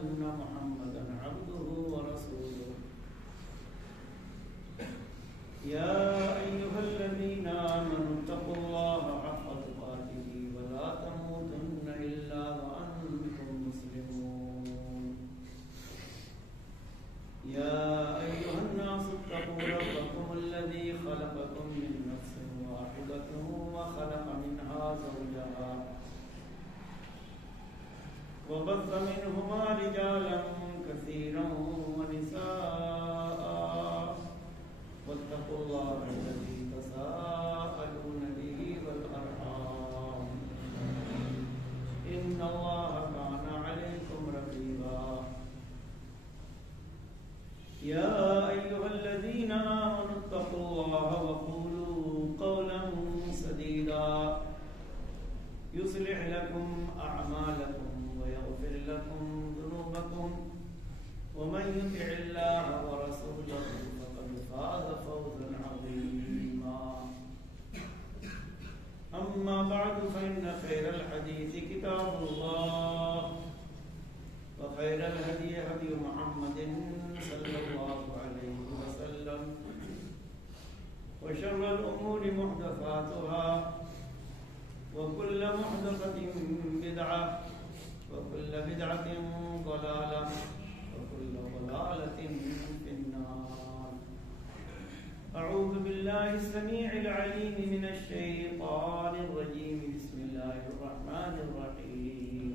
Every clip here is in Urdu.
أن محمدا عبده ورسوله يا أيها الذين آمنوا اتقوا الله حق تقاته ولا تموتن إلا وأنتم مسلمون يا أيها الناس اتقوا ربكم الذي خلقكم من نفس واحدة وخلق منها زوجها وبث منهما رجالا كثيرا ونساء واتقوا الله الذي تساءلون به والأرحام إن الله كان عليكم رقيبا يا أيها الذين آمنوا اتقوا الله وقولوا قولا سديدا يصلح لكم أعمالكم ويغفر لكم ذنوبكم ومن يطع الله ورسوله فقد فاز فوزا عظيما أما بعد فإن خير الحديث كتاب الله وخير الهدي هدي محمد صلى الله عليه وسلم وشر الأمور محدثاتها وكل محدثة بدعة وكل بدعة ضلالة وكل ضلالة في النار. أعوذ بالله السميع العليم من الشيطان الرجيم. بسم الله الرحمن الرحيم.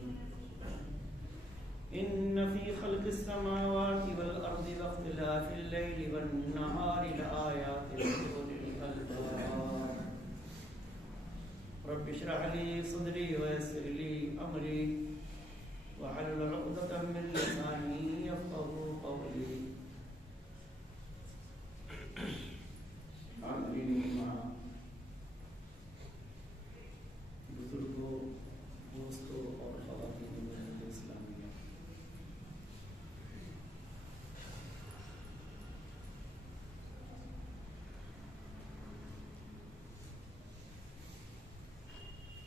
إن في خلق السماوات والأرض واختلاف الليل والنهار لآيات لأولي الألباب. رب اشرح لي صدري ويسر لي أمري واحلل عقدة من لساني يفقهوا قولي. بزرگوں، دوستوں اور خواتین ملت اسلامیہ،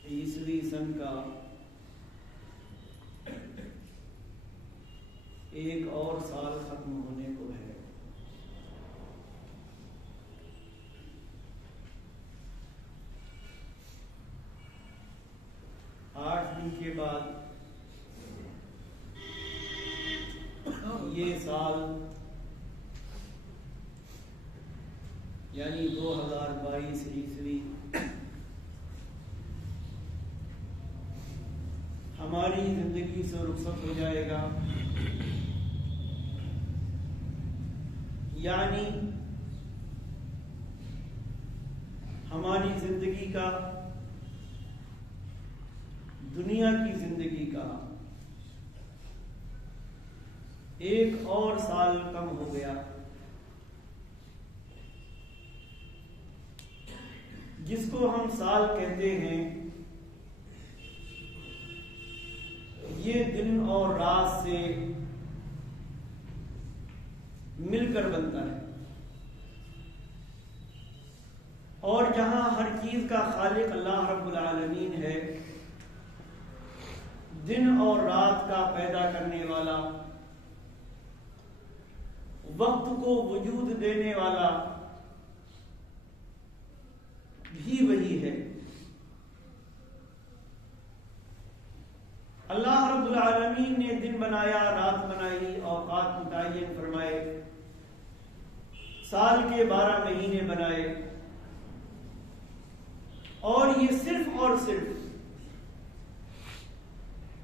عیسوی سن کا ایک اور سال ختم ہونے کو ہے۔ 8 دن کے بعد یہ سال یعنی 2022 عیسوی ہماری زندگی سے رخصت ہو جائے گا، یعنی ہماری زندگی کا، دنیا کی زندگی کا ایک اور سال کم ہو گیا، جس کو ہم سال کہتے ہیں۔ یہ دن اور رات سے مل کر بنتا ہے، اور جہاں ہر چیز کا خالق اللہ رب العالمین ہے، دن اور رات کا پیدا کرنے والا، وقت کو وجود دینے والا بھی وہی ہے۔ اللہ رب العالمین نے دن بنایا، رات بنائی، اوقات متعین فرمائے، سال کے 12 مہینے بنائے، اور یہ صرف اور صرف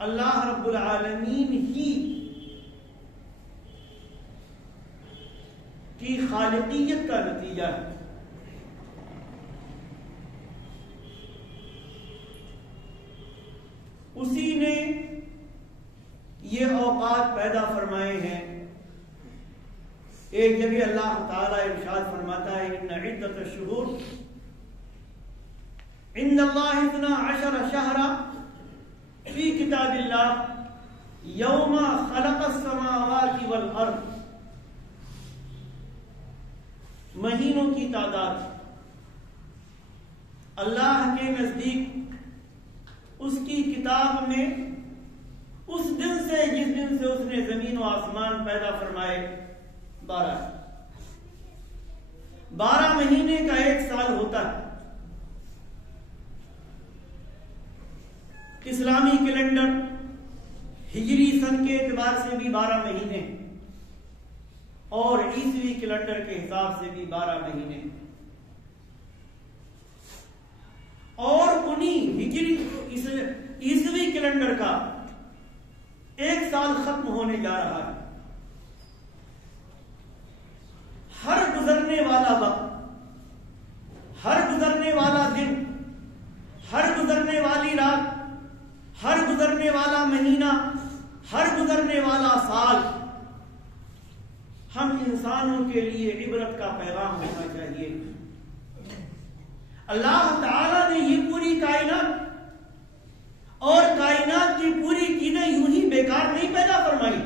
اللہ رب العالمین ہی کی خالقیت کا نتیجہ ہے۔ اسی نے یہ اوقات پیدا فرمائے ہیں۔ ایک جگہ اللہ تعالیٰ ارشاد فرماتا ہے ان عدت الشہور عند اللہ 12 شہرا فی کتاب اللہ یوم خلق السماوات والارض، مہینوں کی تعداد اللہ کے نزدیک اس کی کتاب میں اس دن سے جس دن سے اس نے زمین و آسمان پیدا فرمائے 12 مہینے کا 1 سال ہوتا ہے. اسلامی کیلنڈر ہجری سن کے اعتبار سے بھی 12 مہینے اور عیسوی کیلنڈر کے حساب سے بھی 12 مہینے اور انہی عیسوی کیلنڈر کا 1 سال ختم ہونے جا رہا ہے. ہر گزرنے والا وقت، ہر گزرنے والا دن، ہر گزرنے والی رات، ہر گزرنے والا مہینہ، ہر گزرنے والا سال ہم انسانوں کے لیے عبرت کا پیغام ہونا چاہیے. اللہ تعالیٰ نے یہ پوری کائنات اور کائنات کی پوری چیزیں یوں ہی بیکار نہیں پیدا فرمائی.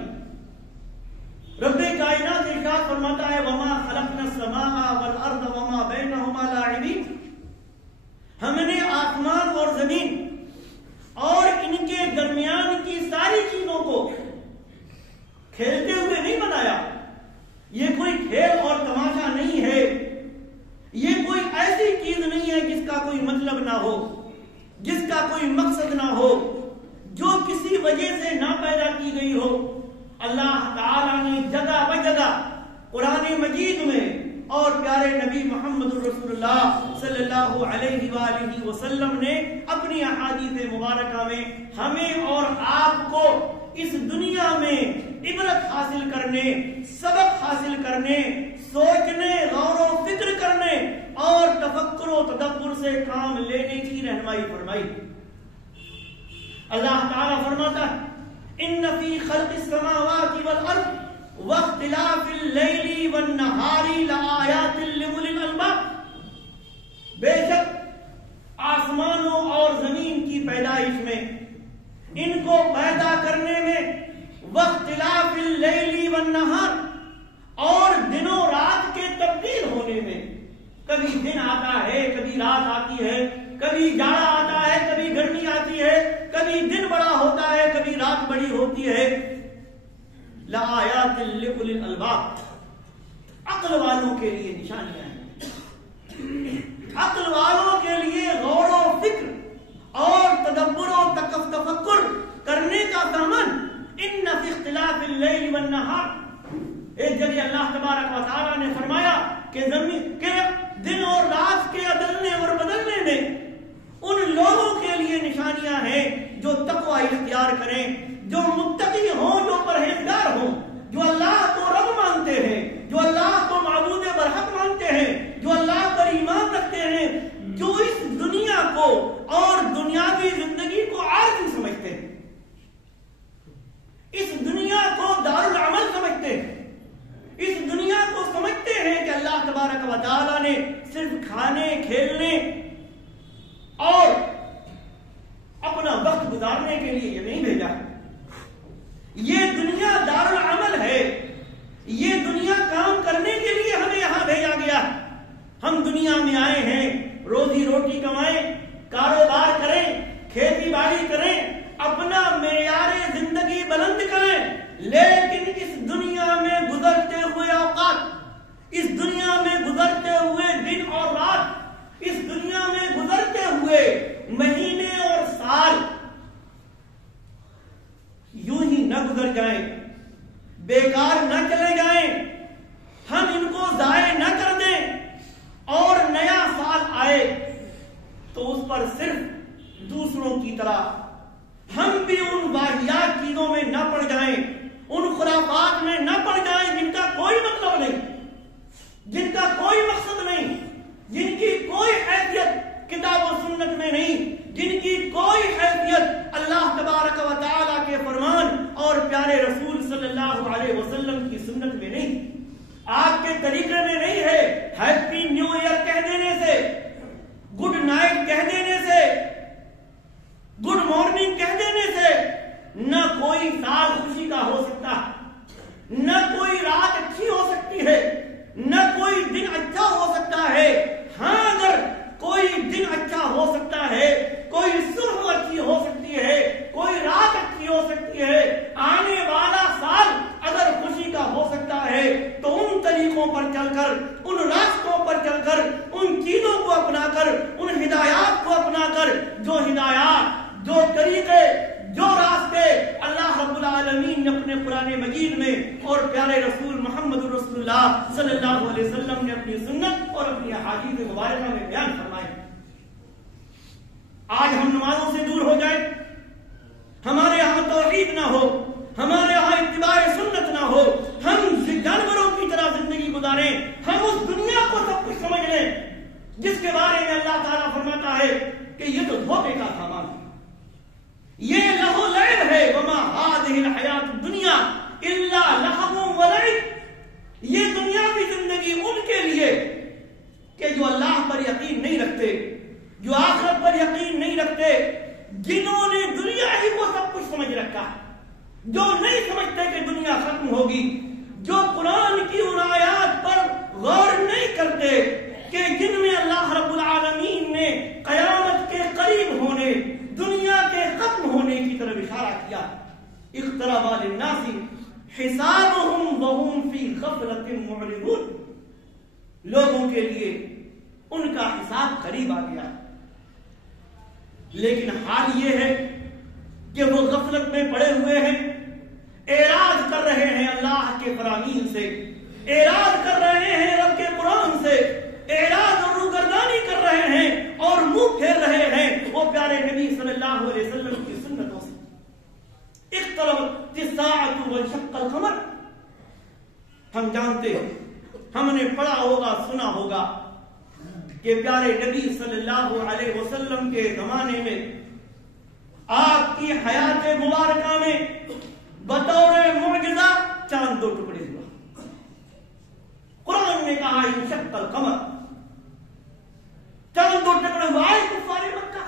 رب کائنات ارشاد فرماتا ہے وما خلقنا السماء والارض وما بینہما لاعبین. ہم نے آسمان اور زمین اور ان کے درمیان کی ساری چیزوں کو کھیلتے ہوئے نہیں بنایا. یہ کوئی کھیل اور تماشا نہیں ہے. یہ کوئی ایسی چیز نہیں ہے جس کا کوئی مطلب نہ ہو، جس کا کوئی مقصد نہ ہو، جو کسی وجہ سے نہ پیدا کی گئی ہو. اللہ تعالیٰ نے جگہ بجگہ قرآن مجید میں اور پیارے نبی محمد رسول اللہ صلی اللہ علیہ وآلہ وسلم نے اپنی احادیث مبارکہ میں ہمیں اور آپ کو اس دنیا میں عبرت حاصل کرنے، سبق حاصل کرنے، سوچنے، غور و فکر کرنے اور تفکر و تدبر سے کام لینے کی رہنمائی فرمائی. اللہ تعالیٰ فرماتا ہے ان فی خلق السماوات والارض واختلاف اللیل والنہار لآیات لأولی الالباب. بے شک آسمانوں اور زمین کی پیدائش میں، ان کو پیدا کرنے میں، واختلاف اللیل والنہار اور دنوں رات کے تبدیل ہونے میں، کبھی دن آتا ہے، کبھی رات آتی ہے، کبھی جاڑا آتا ہے، کبھی گرمی آتی ہے، کبھی دن بڑا ہوتا ہے، کبھی رات بڑی ہوتی ہے. لآیات لأولی الالباب، عقل والوں کے لیے نشانیاں ہیں. عقل والوں کے لیے غور و فکر اور تدبر و تفکر کرنے کا دامن. ان فی اختلاف اللیل والنہار، ایک جگہ اللہ تبارک و تعالیٰ نے فرمایا کہ زمین کے دن اور رات کے عدلنے اور بدلنے میں ان لوگوں کے لیے نشانیاں ہیں جو تقوی اختیار کریں، جو متقی ہوں، جو پرہیزگار ہوں، جو اللہ کو رب مانتے ہیں، جو اللہ کو معبود برحق مانتے ہیں، جو اللہ پر ایمان رکھتے ہیں، جو اس دنیا کو اور دنیاوی زندگی کو عارضی سمجھتے ہیں، اس دنیا کو دارالعمل سمجھتے ہیں، اس دنیا کو سمجھتے ہیں کہ اللہ تبارک و تعالیٰ نے صرف کھانے، کھیلنے اور اپنا وقت گزارنے کے لیے یہ نہیں بھیجا. یہ دنیا دارالعمل ہے، یہ دنیا کام کرنے کے لیے ہمیں یہاں بھیجا گیا. ہم دنیا میں آئے ہیں روزی روٹی کمائیں، کاروبار کریں، کھیتی باڑی کریں، اپنا معیار زندگی بلند کریں. لیکن اس دنیا میں گزرتے ہوئے اوقات، اس دنیا میں گزرتے ہوئے دن اور رات، اس دنیا میں گزرتے ہوئے مہینے اور سال یوں ہی نہ گزر جائیں، بیکار نہ چلے جائیں. ہم ان کو ضائع نہ کر دیں اور نیا سال آئے تو اس پر صرف دوسروں کی طرح ہم بھی ان واحیات چیزوں میں نہ پڑ جائیں، ان خرافات میں نہ پڑ جائیں جن کا کوئی مطلب نہیں، جن کا کوئی مقصد نہیں، جن کی کوئی حیثیت کتاب و سنت میں نہیں، جن کی کوئی حیثیت اللہ تبارک و تعالیٰ کے فرمان اور پیارے رسول صلی اللہ علیہ وسلم کی سنت میں نہیں، آپ کے طریقے میں نہیں ہے. ہیپی نیو ایئر کہہ دینے سے، گڈ نائٹ کہہ دینے سے، گڈ مارننگ کہہ دینے سے نہ کوئی سال خوشی کا ہو سکتا، نہ کوئی رات اچھی ہو سکتی ہے، نہ کوئی دن اچھا جو ہدایات، جو طریقے، جو راستے اللہ رب العالمین نے اپنے قرآن مجید میں اور پیارے رسول محمد رسول اللہ صلی اللہ علیہ وسلم نے اپنی سنت اور اپنی احادیث مبارکہ میں بیان فرمائے. آج ہم نمازوں سے دور ہو جائیں، ہمارے یہاں توحید نہ ہو، ہمارے یہاں اتباع سنت نہ ہو، ہم جانوروں کی طرح زندگی گزاریں، ہم اس دنیا کو سب کچھ سمجھ لیں جس کے بارے میں اللہ تعالیٰ فرماتا ہے کہ یہ تو دھوکے کا سامان ہے، یہ لہو لعب ہے. وما هذه الحیات الدنیا الا لہو ولعب. یہ دنیا کی زندگی ان کے لیے کہ جو اللہ پر یقین نہیں رکھتے، جو آخرت پر یقین نہیں رکھتے، جنہوں نے دنیا ہی کو سب کچھ سمجھ رکھا، جو نہیں سمجھتے کہ دنیا ختم ہوگی، جو قرآن کی ان آیات پر غور نہیں کرتے کہ جن میں اللہ رب العالمین نے قیامت کے قریب ہونے، دنیا کے ختم ہونے کی طرف اشارہ کیا. اقترب للناس حسابهم وهم في غفلة معرضون. لوگوں کے لیے ان کا حساب قریب آ گیا، لیکن حال یہ ہے کہ وہ غفلت میں پڑے ہوئے ہیں، اعراض کر رہے ہیں اللہ کے فرامین سے، اعراض کر رہے ہیں رب کے قرآن سے، اعراض اور روگردانی کر رہے ہیں اور منہ پھیر رہے ہیں وہ پیارے نبی صلی اللہ علیہ وسلم کی سنتوں سے. اقتربت الساعة وانشق القمر. ہم جانتے ہیں، ہم نے پڑھا ہوگا، سنا ہوگا کہ پیارے نبی صلی اللہ علیہ وسلم کے زمانے میں آپ کی حیات مبارکہ میں بطور معجزہ چاند 2 ٹکڑے ہوا. قرآن نے کہا انشق القمر، چاند 2 ٹکڑے ہوا. کفار مکہ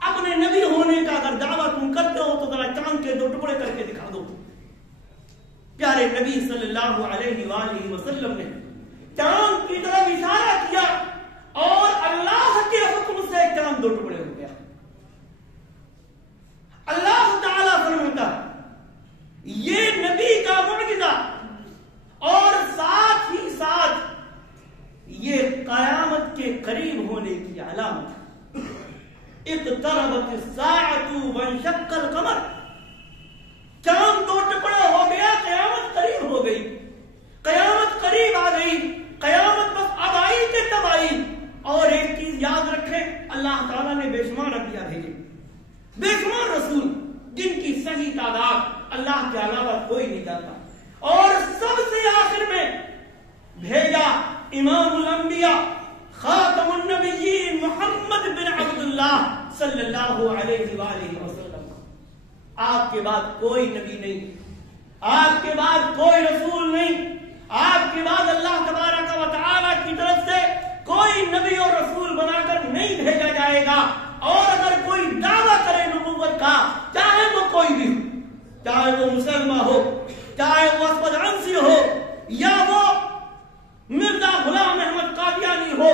اپنے نبی ہونے کا اگر دعویٰ تم کرتے ہو تو ذرا چاند کے 2 ٹکڑے کر کے دکھا دو. پیارے نبی صلی اللہ علیہ وآلہ وسلم نے چاند کی طرف اشارہ کیا اور اللہ کے حکم سے چاند 2 ٹکڑے ہو گیا. اللہ تعالیٰ فرماتا یہ نبی کا معجزہ اور ساتھ ہی ساتھ یہ قیامت کے قریب ہونے کی علامت ہے. اقتربت الساعة وانشق القمر. چاند 2 ٹکڑا ہو گیا، قیامت قریب ہو گئی، قیامت قریب آ گئی، قیامت بس اب آئی کہ تب آئی. اور ایک چیز یاد رکھیں، اللہ تعالیٰ نے بے شمار انبیاء بھیجے، بے شمار رسول جن کی صحیح تعداد اللہ کے علاوہ کوئی نہیں جانتا، اور سب سے آخر میں بھیجا امام الانبیاء خاتم النبیین محمد بن عبداللہ صلی اللہ علیہ وآلہ وسلم. آپ کے بعد کوئی نبی نہیں، آپ کے بعد کوئی رسول نہیں، آپ کے بعد اللہ تبارک و تعالی کی طرف سے کوئی نبی اور رسول بنا کر نہیں بھیجا جائے گا. اور اگر کوئی دعویٰ کرے نبوت کا، چاہے وہ کوئی بھی، چاہے وہ مسلمہ ہو، چاہے وہ اسود عنسی ہو، یا وہ مرزا غلام احمد قادیانی ہو،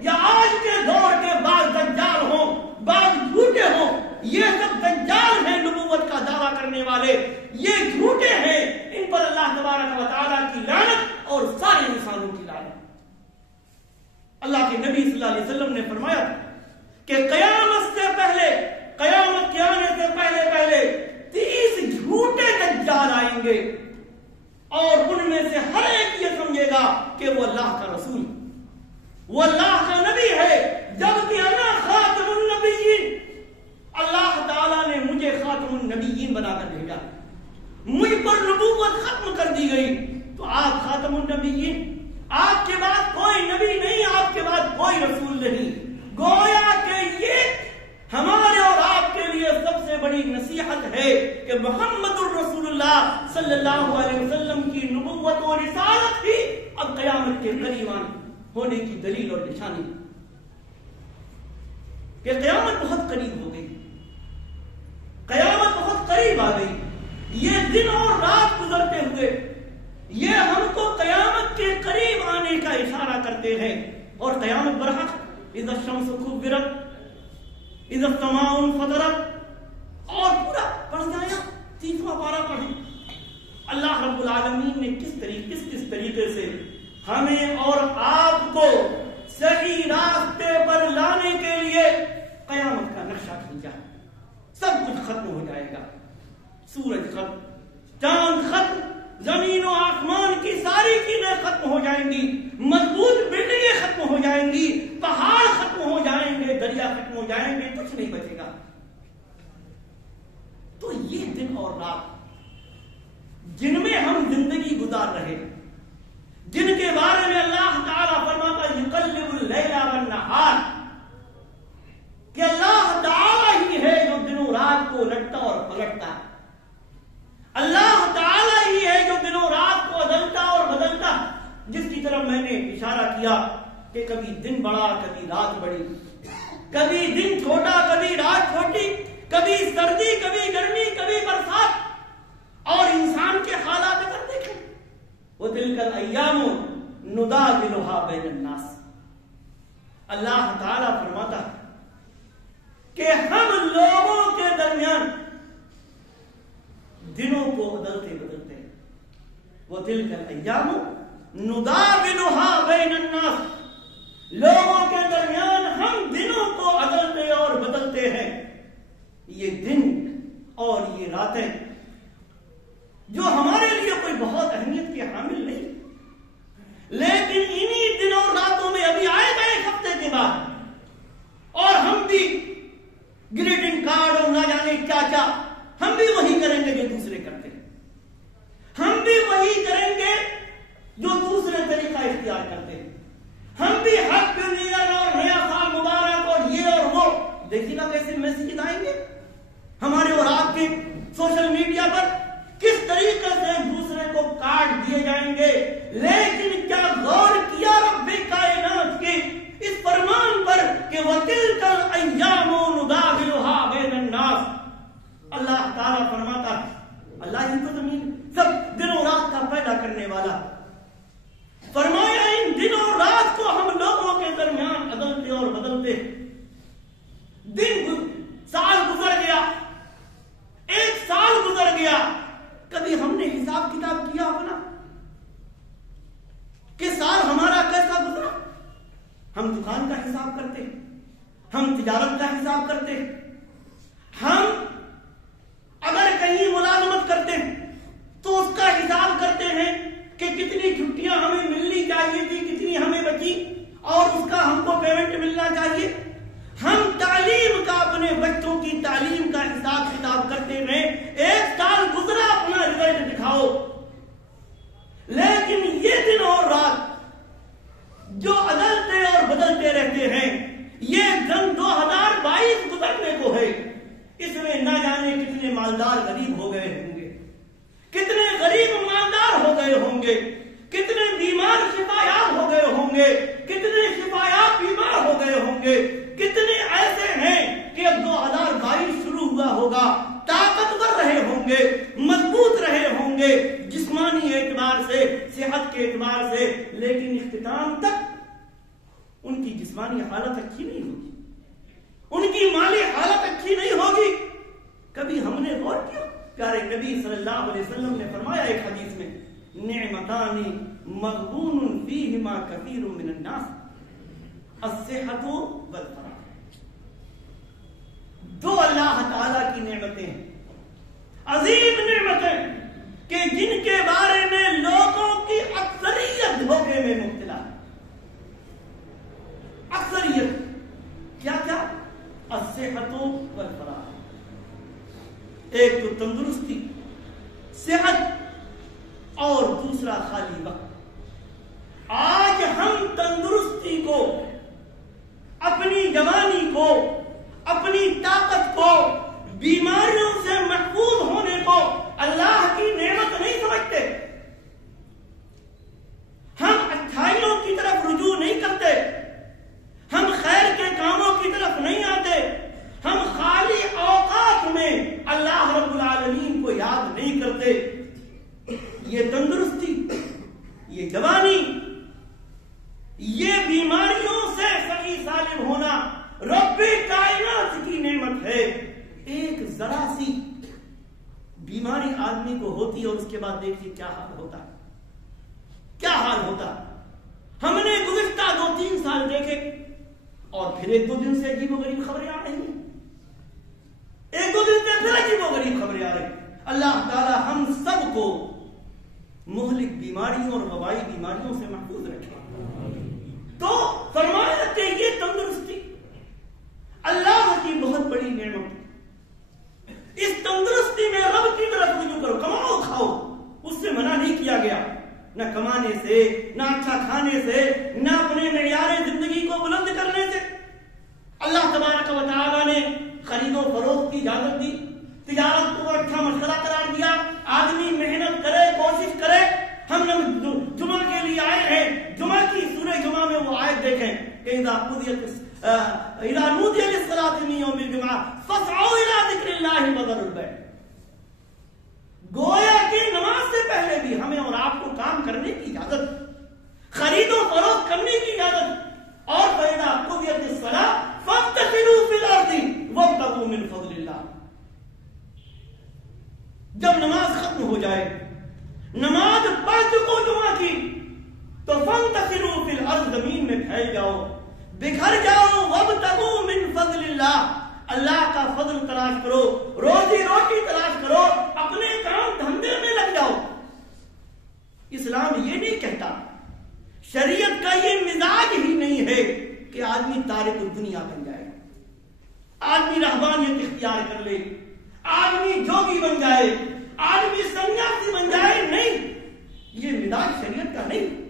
یا آج کے دور کے بعض دجال ہوں، بعض جھوٹے ہوں، یہ سب دجال ہیں نبوت کا دعویٰ کرنے والے، یہ جھوٹے ہیں. ان پر اللہ تبارک و تعالیٰ کی لعنت اور سارے انسانوں کی لعنت. اللہ کے نبی صلی اللہ علیہ وسلم نے فرمایا کہ قیامت سے پہلے، قیامت کے آنے سے پہلے 30 جھوٹے دجال آئیں گے، اور ان میں سے ہر ایک یہ سمجھے گا کہ وہ اللہ کا رسول، وہ اللہ کا نبی ہے، جبکہ انا خاتم النبیین. اللہ تعالیٰ نے مجھے خاتم النبیین بنا کر بھیجا، مجھ پر نبوت ختم کر دی گئی، تو آپ خاتم النبیین، آپ کے بعد کوئی نبی نہیں، آپ کے بعد کوئی رسول نہیں. گویا کہ یہ ہمارے اور آپ کے لیے سب سے بڑی نصیحت ہے کہ محمد الرسول اللہ صلی اللہ علیہ وسلم کی نبوت و رسالت ہی اب قیامت کے قریب ہونے کی دلیل اور نشانی، کہ قیامت بہت قریب ہو گئی، قیامت بہت قریب آ گئی. یہ دن اور رات گزرتے ہوئے یہ ہم کو قیامت کے قریب آنے کا اشارہ کرتے ہیں. اور قیامت برحق اذا الشمس كورت، اذا السماء انفطرت، اور پورا پڑھ جایا 30واں پارہ پڑھیں. اللہ رب العالمین نے کس طریقے سے ہمیں اور آپ کو صحیح راستے پر لانے کے لیے قیامت کا نتیجہ سب کچھ ختم ہو جائے گا. سورج ختم, چاند ختم, زمین و آسمان کی ساری چیزیں ختم ہو جائیں گی, مضبوط بلڈنگیں ختم ہو جائیں گی, پہاڑ ختم ہو جائیں گے, دریا ختم ہو جائیں گے, کچھ نہیں بچے گا. تو یہ دن اور رات جن میں ہم زندگی گزار رہے, جن کے بارے میں اللہ تعالیٰ فرماتا ہے یقلب اللیل والنہار, کہ اللہ تعالیٰ ہی ہے جو دنوں رات کو الٹتا اور پلٹتا ہے. اللہ تعالیٰ ہی ہے جو دنوں رات کو بدلتا اور بدلتا, جس کی طرف میں نے اشارہ کیا کہ کبھی دن بڑا کبھی رات بڑی, کبھی دن چھوٹا کبھی رات چھوٹی, کبھی سردی کبھی گرمی کبھی برسات, اور انسان کے حالات اگر دیکھیں وَتِلْكَ الْأَيَّامُ نُدَاوِلُهَا بَيْنَ النَّاسِ. اللہ تعالیٰ فرماتا ہے کہ ہم لوگوں کے درمیان دنوں کو بدلتے بدلتے ہیں. وَتِلْكَ الْأَيَّامُ نُدَاوِلُهَا بَيْنَ النَّاسِ, لوگوں کے درمیان ہم دنوں کو بدلتے اور بدلتے ہیں. یہ دن اور یہ راتیں جو ہمارے لیے کوئی بہت اہمیت کے حامل نہیں, لیکن انہی دنوں راتوں میں ابھی آئے گا ایک ہفتے کے بعد, اور ہم بھی گریٹنگ کارڈ اور نہ جانے کیا کیا ہم بھی وہی کریں گے جو دوسرے کرتے ہیں, ہم بھی وہی کریں گے جو دوسرے طریقہ اختیار کرتے ہیں, ہم بھی ہیپی نیو ایئر اور نیا سال مبارک اور یہ اور وہ. دیکھیے گا کیسے میسیج آئیں گے ہمارے اور آپ کے سوشل میڈیا پر, کس طریقے سے دوسرے کو کارڈ دیے جائیں گے. لیکن کیا غور کیا رب کائنات کے اس فرمان پر کہ وَتِلْكَ الْأَيَّامُ نُدَاوِلُهَا بَيْنَ النَّاسِ. اللہ تعالیٰ فرماتا ہے اللہ ہی تو زمین سب دنوں رات کا پیدا کرنے والا, فرمایا ان دنوں رات کو ہم لوگوں کے درمیان بدلتے اور بدلتے. دن سال گزر گیا, ایک سال گزر گیا, کبھی ہم نے حساب کتاب کیا اپنا کہ سال ہمارا کیسا گزرا؟ ہم دکان کا حساب کرتے, ہم تجارت کا حساب کرتے, ہم اگر کہیں ملازمت کرتے تو اس کا حساب کرتے ہیں کہ کتنی چھٹیاں ہمیں ملنی چاہیے تھی, کتنی ہمیں بچی, اور اس کا ہم کو پیمنٹ ملنا چاہیے. ہم تعلیم کا, اپنے بچوں کی تعلیم کا حساب کتاب کرتے رہے, ایک سال گزرا اپنا رزلٹ دکھاؤ. لیکن یہ دن اور رات جو بدلتے اور بدلتے رہتے ہیں, یہ سن 2022 گزرنے کو ہے, اس میں نہ جانے کتنے مالدار غریب ہو گئے ہوں گے, کتنے غریب مالدار ہو گئے ہوں گے, کتنے بیمار شفایاب ہو گئے ہوں گے, کتنے شفایاب بیمار ہو گئے ہوں گے, کتنے ایسے ہیں کہ اب 2022 شروع ہوا ہوگا, طاقتور رہے ہوں گے, مضبوط رہے ہوں گے جسمانی اعتبار سے, صحت کے اعتبار سے, لیکن اختتام تک ان کی جسمانی حالت اچھی نہیں ہوگی, ان کی مالی حالت اچھی نہیں ہوگی. کبھی ہم نے غور کیا؟ پیارے نبی صلی اللہ علیہ وسلم نے فرمایا ایک حدیث میں, نعمتان مغبون فیہما کثیر من الناس الصحت والفراغ. دو اللہ تعالیٰ کی نعمتیں ہیں, عظیم نعمتیں, کہ جن کے بارے میں لوگوں کی اکثریت دھوکے میں مبتلا ہے. اکثریت کیا کیا؟ الصحت والفراغ. ایک تو تندرستی, صحت, اور دوسرا خالی وقت. آج ہم تندرستی کو, اپنی جوانی کو, اپنی طاقت کو, بیماریوں سے محفوظ ہونے کو اللہ کی نعمت نہیں سمجھتے. ہم اچھائیوں کی طرف رجوع نہیں کرتے, ہم خیر کے کاموں کی طرف نہیں آتے, ہم خالی اوقات میں اللہ رب العالمین کو یاد نہیں کرتے. یہ تندرستی, یہ جوانی, یہ بیماریوں سے صحیح سالم ہونا رب کائنات کی نعمت ہے. ایک ذرا سی بیماری آدمی کو ہوتی اور اس کے بعد دیکھیے کیا حال ہوتا ہے, کیا حال ہوتا. ہم نے گزشتہ 2-3 سال دیکھے, اور پھر 1-2 دن سے عجیب و غریب خبریں آ رہی ہیں. عجیب و غریب خبریں آ رہی. اللہ تعالی ہم سب کو مہلک بیماریوں اور وبائی بیماریوں سے محفوظ رکھے. تو فرمایا کہ یہ تندرستی اللہ کی بہت بڑی نعمت. اس تندرستی میں رب کی طرف رجوع کرو. کماؤ کھاؤ، اس سے منع نہیں کیا گیا، نہ کمانے سے، نہ اچھا کھانے سے، نہ اپنے معیار زندگی کو بلند کرنے سے. اللہ تبارک و تعالیٰ نے خرید و فروخت کی اجازت دی، تجارت کو اچھا مشغلہ قرار دیا. آدمی محنت کرے، کوشش کرے. ہم جمعہ کے لیے آئے ہیں، جمعہ کی سورہ جمعہ میں وہ آیت دیکھیں کہ اذا نودی للصلاۃ من یوم الجمعہ فاسعوا الی ذکر اللہ وذروا البیع. گویا کہ نماز سے پہلے بھی ہمیں اور آپ کو کام کرنے کی اجازت، خرید و فروخت کرنے کی اجازت. اور فإذا قضیت الصلاۃ فانتشروا فی الارض وابتغوا من فضل اللہ. جب نماز ختم ہو جائے، نماز پڑھ چکو جمعہ کی، تو فانتشروا فی الارض، زمین میں پھیل جاؤ، بکھر جاؤ. وابتغوا من فضل اللہ، اللہ کا فضل تلاش کرو، روزی روٹی تلاش کرو، اپنے کام دھندے میں لگ جاؤ. اسلام یہ نہیں کہتا، شریعت کا یہ مزاج ہی نہیں ہے کہ آدمی تارک الدنیا بن جائے، آدمی رہبانیت اختیار کر لے، آدمی جوگی بن جائے، آدمی سنیاسی بن جائے. نہیں، یہ مزاج شریعت کا نہیں.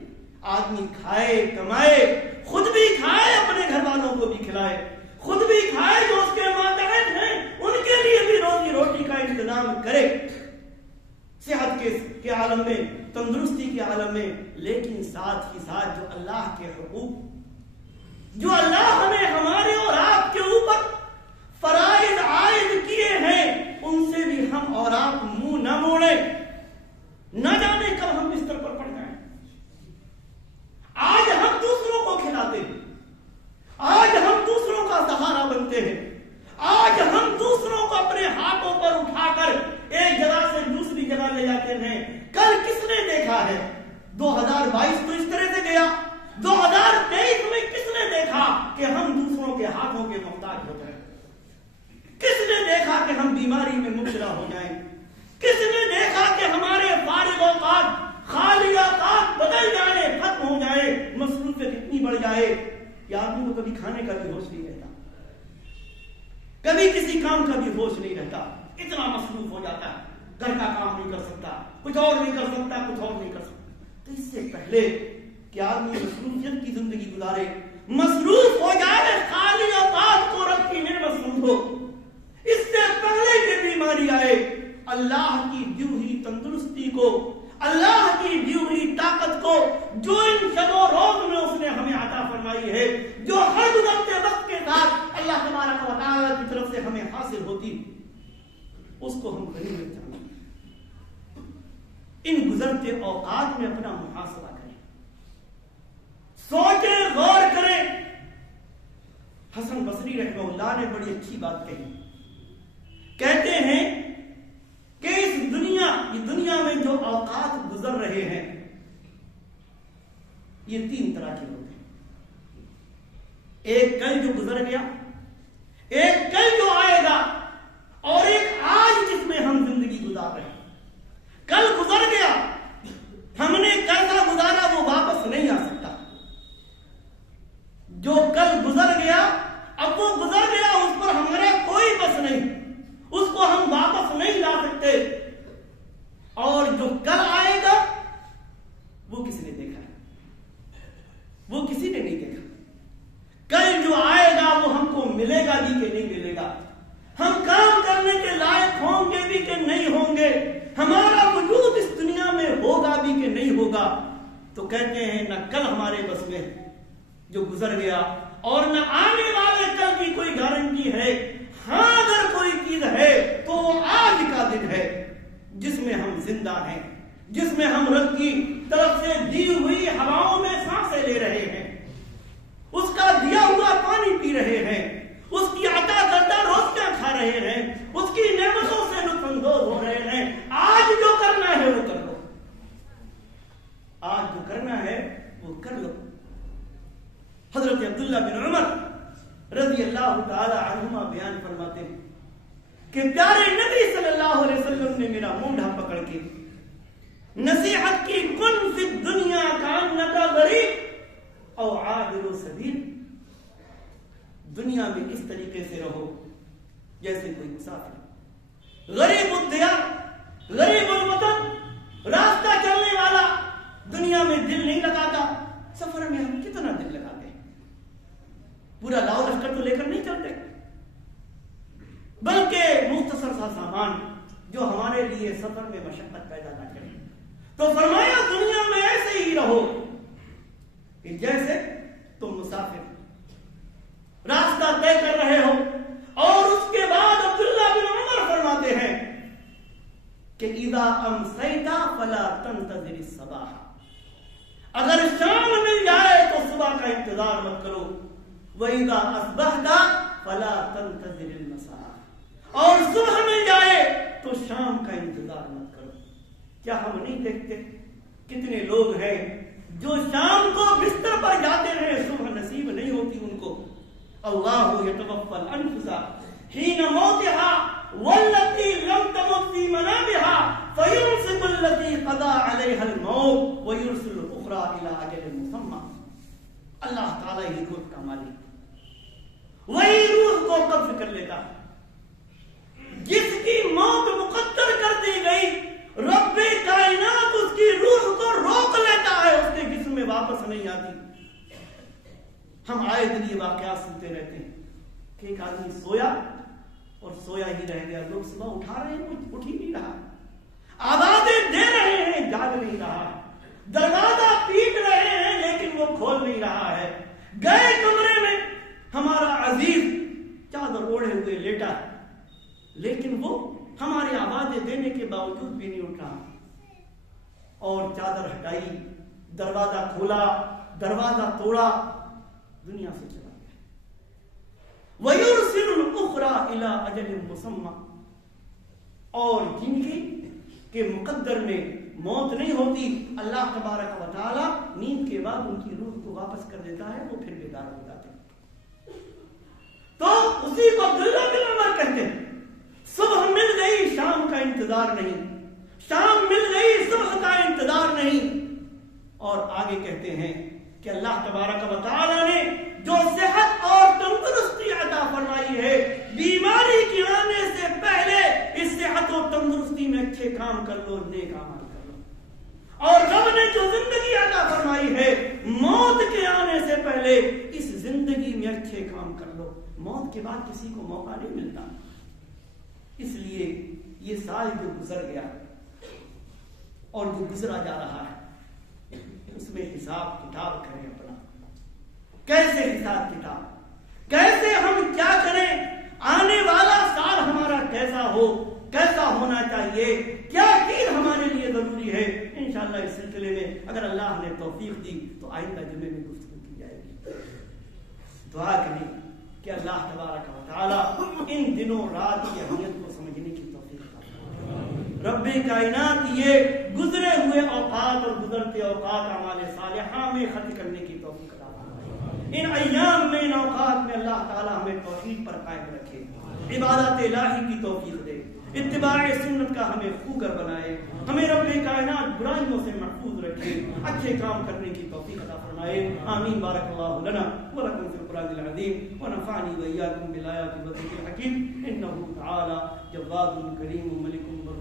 آدمی کھائے، کمائے، خود بھی کھائے، اپنے گھر والوں کو بھی کھلائے، خود بھی کھائے، جو اس کے ماتحت ہیں ان کے لیے بھی روزی روٹی کا انتظام کرے. صحت کے عالم میں، تندرستی کے عالم میں، لیکن ساتھ ہی ساتھ جو اللہ کے حقوق، جو اللہ ہمیں ہمارے اور آپ کے اوپر فرائض عائد کیے ہیں، ان سے بھی ہم اور آپ منہ نہ موڑیں. نہ جانے کب ہم بستر پر پڑ جائیں. آج ہم دوسروں کو کھلاتے ہیں، آج ہم دوسروں کا سہارا بنتے ہیں، آج ہم دوسروں کو اپنے ہاتھوں پر اٹھا کر ایک جگہ سے دوسری جگہ لے جاتے ہیں. کل کس نے دیکھا ہے؟ 2022 تو اس طرح سے گیا، 2023 میں کس نے دیکھا کہ ہم دوسروں کے ہاتھوں کے محتاج ہو جائیں؟ کس نے دیکھا کہ ہم بیماری میں مبتلا ہو جائیں؟ کس نے دیکھا کہ ہمارے فارغ اوقات، خالی اوقات بدل جائے، ختم ہو جائے، مصروفیت اتنی بڑھ جائے کہ آدمی کو کبھی کھانے کا بھی ہوش نہیں رہتا، کبھی کسی کام کا بھی ہوش نہیں رہتا، اتنا مصروف ہو جاتا ہے، گھر کا کام نہیں کر سکتا، کچھ اور نہیں کر سکتا، کچھ اور نہیں کر سکتا. تو اس سے پہلے کہ آدمی مصروفیت کی زندگی گزارے، مصروف ہو جائے، خالی اوقات کو رب کی نعمت سمجھو. اس سے پہلے کہ بیماری آئے، اللہ کی دی ہوئی تندرستی کو، اللہ کی دی ہوئی طاقت کو، جو ان شب و روز میں اس نے ہمیں عطا فرمائی ہے، جو ہر گزرتے وقت کے ساتھ اللہ تبارک و تعالی کی طرف سے ہمیں حاصل ہوتی، اس کو ہم غنیمت جانیں. ان گزرتے اوقات میں اپنا محاسبہ کریں، سوچیں، غور کریں. حسن بصری رحمہ اللہ نے بڑی اچھی بات کہی. کہتے ہیں کہ اس دنیا میں جو اوقات گزر رہے ہیں، یہ 3 طرح کے لوگ ہیں. ایک کل جو گزر گیا، ایک کل جو آئے گا، اور ایک آج جس میں ہم زندگی گزار رہے ہیں. کل گزر گیا، ہم نے کیسا گزارا وہ واپس نہیں آ سکتا. جو کل گزر گیا، اب وہ گزر گیا، اس پر ہمارا کوئی بس نہیں، اس کو ہم واپس نہیں لا سکتے. اور جو کل آئے گا وہ کسی نے دیکھا ہے؟ وہ کسی نے نہیں دیکھا. کل جو آئے گا وہ ہم کو ملے گا بھی کہ نہیں ملے گا، ہم کام کرنے کے لائق ہوں گے بھی کہ نہیں ہوں گے، ہمارا وجود اس دنیا میں ہوگا بھی کہ نہیں ہوگا. تو کہتے ہیں نہ کل ہمارے بس میں جو گزر گیا، اور نہ آنے والے کل کی کوئی گارنٹی ہے. ہاں اگر کوئی چیز ہے تو وہ آج کا دن ہے، جس میں ہم زندہ ہیں، جس میں ہم رب کی طرف سے دی ہوئی ہواؤں میں سانسیں لے رہے ہیں، اس کا دیا ہوا پانی پی رہے ہیں، اس کی عطا کردہ روٹیاں کھا رہے ہیں، اس کی نعمتوں سے لطف اندوز ہو رہے ہیں. آج جو کرنا ہے وہ کر لو، آج جو کرنا ہے وہ کر لو. حضرت عبداللہ بن عمر رضی اللہ تعالی عنہما بیان فرماتے ہیں کہ پیارے نبی صلی اللہ علیہ وسلم نے میرا مونڈھا پکڑ کے نصیحت کی، کن فی الدنیا کانک غریب او عابر سبیل، دنیا میں اس طریقے سے رہو جیسے کوئی مسافر، غریب الدیار، غریب الوطن، راستہ چلنے والا، دنیا میں دل نہیں لگاتا۔ سفر میں ہم کتنا دل لگاتے ہیں، پورا لاؤ لشکر تو لے کر نہیں چلتے، بلکہ مختصر سا سامان جو ہمارے لیے سفر میں مشقت پیدا نہ کرے۔ تو فرمایا دنیا میں ایسے ہی رہو کہ جیسے تم مسافر راستہ طے کر رہے ہو۔ اور اس کے بعد عبداللہ بن عمر فرماتے ہیں کہ اذا امسیت فلا تنتظر الصباح، اگر شام مل جائے تو صبح کا انتظار مت کرو، وَإِذَا أَصْبَحْتَ فَلَا تَنْتَظِرِ الْمَسَاءَ، اور صبح مل جائے تو شام کا انتظار مت کرو۔ کیا ہم نہیں دیکھتے کتنے لوگ ہیں جو شام کو بستر پر جاتے رہے، صبح نصیب نہیں ہوتی ان کو۔ اللہ یتوفی الانفس حین موتها والتي لم تمت في منامها فيمسك التي قضى عليها الموت ويرسل الاخرى الى اجل مسمى۔ اللہ تعالیٰ ہی روح کا مالک، وہی روح کو قبض کر لیتا ہے، جس کی موت مقدر کر دی گئی رب کائنات اس کی روح کو روک لیتا ہے، اس کے جسم میں واپس نہیں آتی۔ ہم آئے دن یہ واقعات سنتے رہتے ہیں کہ ایک آدمی سویا اور سویا ہی رہ گیا، لوگ صبح اٹھا رہے ہیں کچھ اٹھ ہی نہیں رہا، آوازیں دے رہے ہیں جاگ نہیں رہا، دروازہ پیٹ رہے ہیں لیکن وہ کھول نہیں رہا ہے۔ گئے کمرے میں ہمارا عزیز چادر اوڑھے ہوئے لیٹا ہے، لیکن وہ ہماری آوازیں دینے کے باوجود بھی نہیں اٹھ رہا، اور چادر ہٹائی، دروازہ کھولا، دروازہ توڑا، دنیا سے چلا گیا۔ وَيُرْسِلُ الْأُخْرَى إِلَىٰ أَجَلٍ مُّسَمًّى، اور جن کی کہ مقدر میں موت نہیں ہوتی، اللہ تبارک و تعالی نیند کے بعد ان کی روح کو واپس کر دیتا ہے، وہ پھر بیدار ہو جاتے ہیں۔ تو اسی کو عبداللہ بن عمر کہتے ہیں، صبح مل گئی شام کا انتظار نہیں، شام مل گئی صبح کا انتظار نہیں۔ اور آگے کہتے ہیں کہ اللہ تبارک و تعالی نے جو صحت اور تندرستی عطا فرمائی ہے، بیماری کے آنے سے پہلے اس صحت و تندرستی میں اچھے کام کر لو، نیک اعمال کر لو۔ اور رب نے جو زندگی عطا فرمائی ہے، موت کے آنے سے پہلے اس زندگی میں اچھے کام کر لو۔ موت کے بعد کسی کو موقع نہیں ملتا، اس لیے یہ سال جو گزر گیا اور جو گزرا جا رہا ہے اس میں حساب کتاب کریں اپنا، کیسے حساب کتاب، کیسے ہم کیا کریں، آنے والا سال ہمارا کیسا ہو، کیسا ہونا چاہیے، کیا چیز ہمارے لیے ضروری ہے۔ انشاءاللہ اس سلسلے میں اگر اللہ نے توفیق دی تو آئندہ جمعے میں گفتگو کی جائے گی۔ دعا کریں کہ اللہ تبارک و تعالی ان دنوں رات کی اہمیت کو سمجھنے کی توفیق عطا، رب کائنات یہ گزرے ہوئے اوقات اور گزرتے اوقات اعمال صالحہ میں ختم کرنے کی توفیق عطا، ان ایام میں، ان اوقات میں اللہ تعالی ہمیں توحید پر قائم رکھے، عبادت الہی کی توفیق دے، اتباع سنت کا ہمیں خوگر بنائے، ہمیں رب کائنات برائیوں سے محفوظ رکھے، اچھے کام کرنے کی توفیق عطا فرمائے۔ آمین۔ بارک اللہ لنا ولکم فی القرآن العظیم ونفعنی وإیاکم بالآیات والذکر الحکیم، انہ تعالی جواد کریم ملک بر